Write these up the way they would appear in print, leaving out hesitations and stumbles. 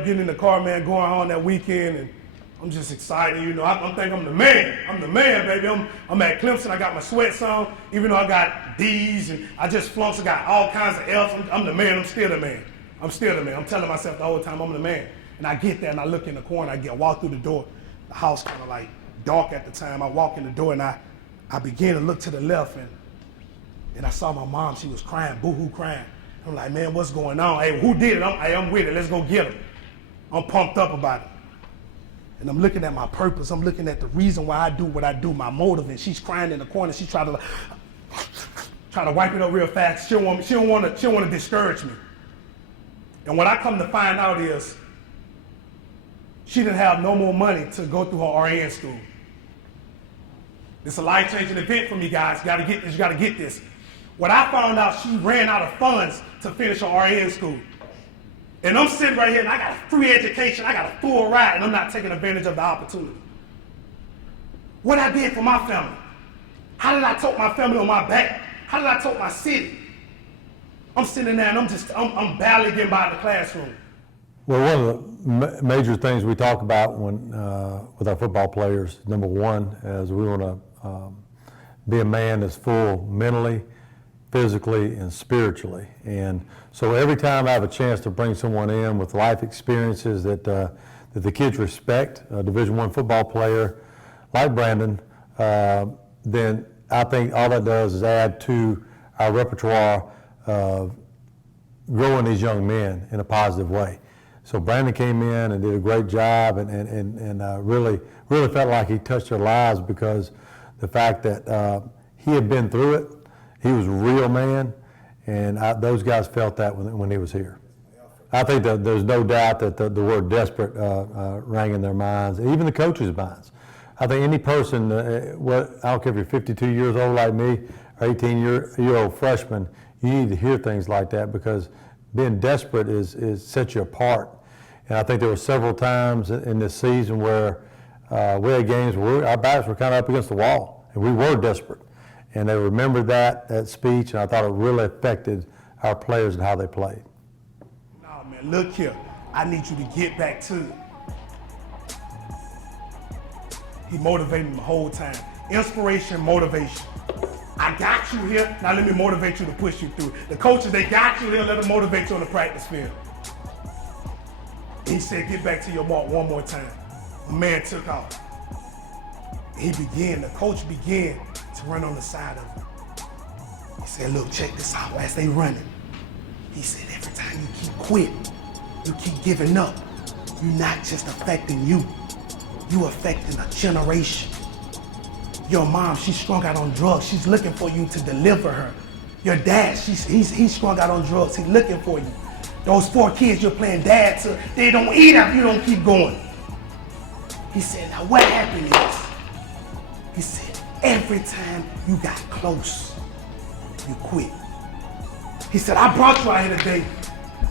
up getting in the car, man, going home that weekend, and I'm just excited, you know. I'm thinking I'm the man. I'm the man, baby. I'm at Clemson. I got my sweats on, even though I got D's and I just flunked. I got all kinds of F's. I'm the man. I'm still the man. I'm still the man. I'm telling myself the whole time I'm the man. And I get there and I look in the corner. I walk through the door. The house kind of like dark at the time. I walk in the door and I begin to look to the left and I saw my mom. She was crying, boo-hoo crying. I'm like, man, what's going on? Hey, who did it? I'm with it. Let's go get him. I'm pumped up about it. And I'm looking at my purpose. I'm looking at the reason why I do what I do, my motive. And she's crying in the corner. She try to wipe it up real fast. She don't want to discourage me. And what I come to find out is she didn't have no more money to go through her RN school. It's a life-changing event for me, guys. You gotta get this. You gotta get this. What I found out, she ran out of funds to finish her RN school. And I'm sitting right here and I got a free education, I got a full ride, and I'm not taking advantage of the opportunity. What I did for my family. How did I tote my family on my back? How did I tote my city? I'm sitting there and I'm barely getting by in the classroom. Well, one of the major things we talk about when with our football players, number one, is we want to be a man that's full mentally, physically, and spiritually. And so every time I have a chance to bring someone in with life experiences that the kids respect, a Division I football player like Brandon, then I think all that does is add to our repertoire of growing these young men in a positive way. So Brandon came in and did a great job and really felt like he touched their lives because the fact that he had been through it. He was a real man, and those guys felt that when he was here. I think that there's no doubt that the word desperate rang in their minds, even the coaches' minds. I think any person, I don't care if you're 52 years old like me or 18-year-old freshman, you need to hear things like that because being desperate sets you apart. And I think there were several times in this season where we had games where our backs were kind of up against the wall, and we were desperate. And they remembered that speech, and I thought it really affected our players and how they played. No, man, look here. I need you to get back to it. He motivated me the whole time. Inspiration, motivation. I got you here, now let me motivate you to push you through. The coaches, they got you here, let them motivate you on the practice field. He said, get back to your mark one more time. The man took off. The coach began to run on the side of him. He said, look, check this out as they running. He said, every time you keep quitting, you keep giving up, you're not just affecting you, you're affecting a generation. Your mom, she's strung out on drugs. She's looking for you to deliver her. Your dad, he's strung out on drugs. He's looking for you. Those 4 kids you're playing dad to, they don't eat if you don't keep going. He said, now what happened is, he said, every time you got close, you quit. He said, I brought you out here today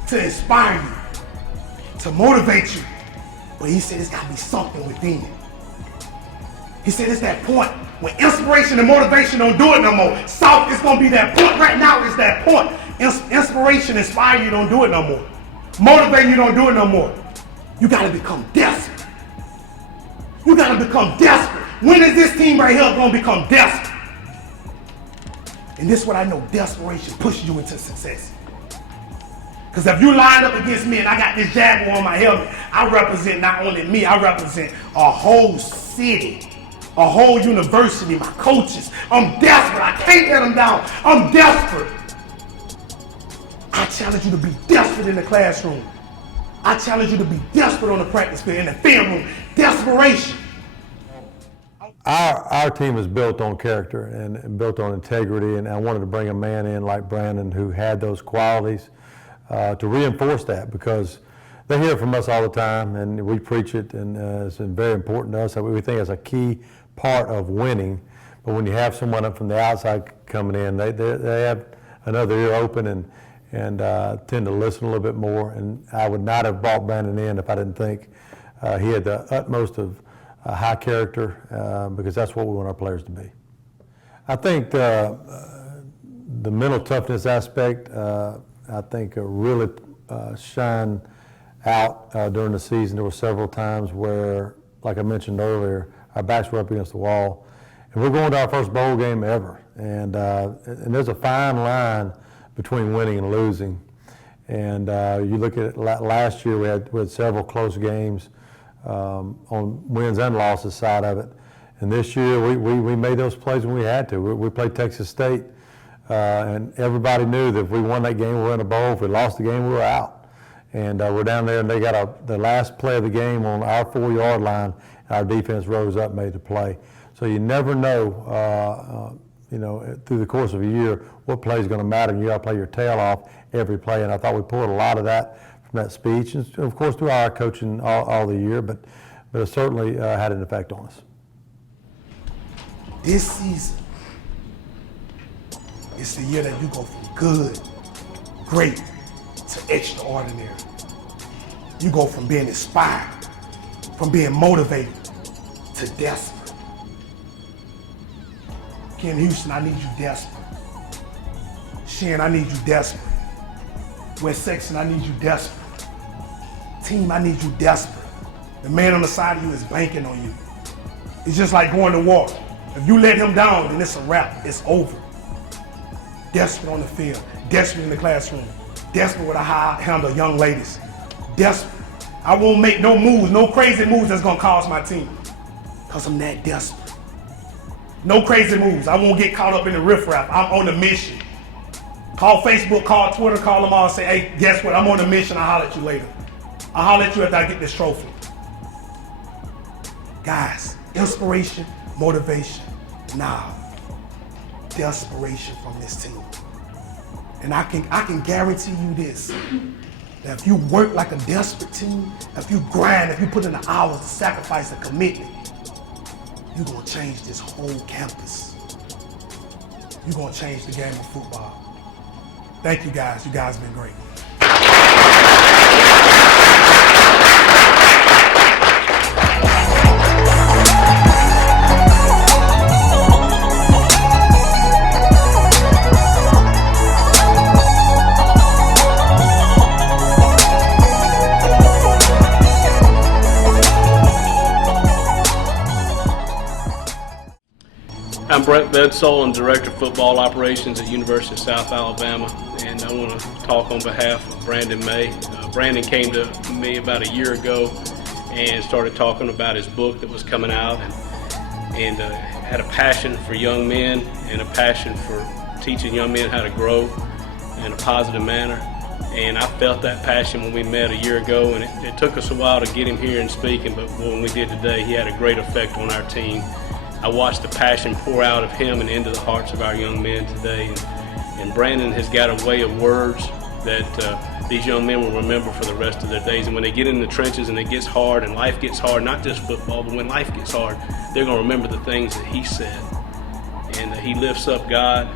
to inspire you, to motivate you. But he said, it's gotta be something within you. He said, it's that point when inspiration and motivation don't do it no more. South is gonna be that point. Right now is that point. Inspiration, inspire you, don't do it no more. Motivate you, don't do it no more. You gotta become desperate. You gotta become desperate. When is this team right here gonna become desperate? And this is what I know, desperation pushes you into success. Because if you line up against me and I got this Jaguar on my helmet, I represent not only me, I represent a whole city, a whole university, my coaches. I'm desperate, I can't let them down. I'm desperate. I challenge you to be desperate in the classroom. I challenge you to be desperate on the practice field, in the film room. Desperation. Our team is built on character and built on integrity, and I wanted to bring a man in like Brandon who had those qualities to reinforce that, because they hear it from us all the time and we preach it, and it's very important to us. We think it's a key part of winning, but when you have someone up from the outside coming in, they have another ear open and tend to listen a little bit more, and I would not have brought Brandon in if I didn't think he had the utmost of high character, because that's what we want our players to be. I think the mental toughness aspect, I think really shine out during the season. There were several times where, like I mentioned earlier, our backs were up against the wall. And we're going to our first bowl game ever. And there's a fine line between winning and losing. And you look at it, last year we had several close games on wins and losses side of it. And this year we made those plays when we had to. We played Texas State, and everybody knew that if we won that game, we were in a bowl. If we lost the game, we were out. And we're down there, and they got the last play of the game on our 4-yard line. And our defense rose up, made the play. So you never know, through the course of a year, what play is going to matter. And you got to play your tail off every play. And I thought we pulled a lot of that from that speech, and of course through our coaching all the year. But it certainly had an effect on us. This season, it's the year that you go from good, great, to extraordinary. You go from being inspired, from being motivated, to desperate. Ken Houston, I need you desperate. Shan, I need you desperate. West Section, I need you desperate. Team, I need you desperate. The man on the side of you is banking on you. It's just like going to war. If you let him down, then it's a wrap, it's over. Desperate on the field, desperate in the classroom, desperate with how I handle young ladies. Desperate. I won't make no moves, no crazy moves that's gonna cost my team, because I'm that desperate. No crazy moves. I won't get caught up in the riffraff. I'm on a mission. Call Facebook, call Twitter, call them all and say, hey, guess what? I'm on a mission. I'll holler at you later. I'll holler at you after I get this trophy. Guys, inspiration, motivation, now desperation from this team. And I can guarantee you this, that if you work like a desperate team, if you grind, if you put in the hours, the sacrifice, the commitment, you're gonna change this whole campus. You're gonna change the game of football. Thank you guys. You guys have been great. I'm Brent Bedsole, I'm Director of Football Operations at University of South Alabama, and I want to talk on behalf of Brandon Maye. Brandon came to me about a year ago and started talking about his book that was coming out, and had a passion for young men and a passion for teaching young men how to grow in a positive manner. And I felt that passion when we met a year ago, and it took us a while to get him here and speaking, but when we did today, he had a great effect on our team. I watched the passion pour out of him and into the hearts of our young men today. And Brandon has got a way of words that these young men will remember for the rest of their days. And when they get in the trenches and it gets hard and life gets hard, not just football, but when life gets hard, they're going to remember the things that he said. And he lifts up God,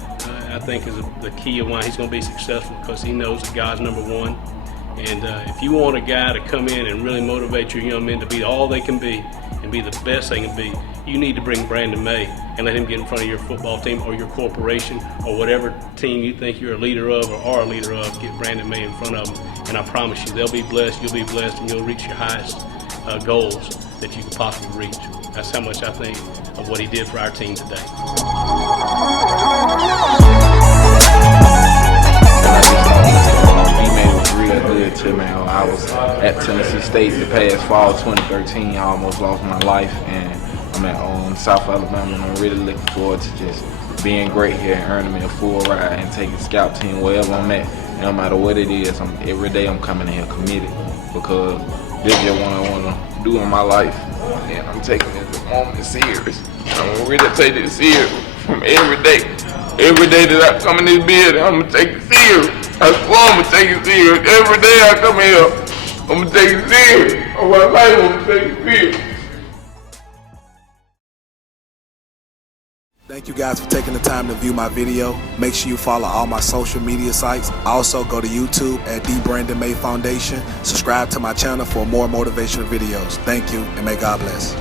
I think, is the key of why he's going to be successful, because he knows that God's number one. And if you want a guy to come in and really motivate your young men to be all they can be and be the best they can be, you need to bring Brandon Maye and let him get in front of your football team or your corporation or whatever team you think you're a leader of or are a leader of. Get Brandon Maye in front of them, and I promise you, they'll be blessed, you'll be blessed, and you'll reach your highest goals that you could possibly reach. That's how much I think of what he did for our team today. Good to me. I was at Tennessee State the past fall, 2013. I almost lost my life, and I'm at South Alabama, and I'm really looking forward to just being great here and earning me a full ride and taking scout team wherever I'm at. And no matter what it is, every day I'm coming in here committed, because this is what I want to do in my life, and I'm taking this moment serious. I'm gonna really take this serious from every day. Every day that I come in this building, I'm gonna take it serious. I swear I'm gonna take it serious. Every day I come here, I'm gonna take it serious. All my life I'm gonna take it serious. Thank you guys for taking the time to view my video. Make sure you follow all my social media sites. Also go to YouTube at the Brandon Maye Foundation. Subscribe to my channel for more motivational videos. Thank you, and may God bless.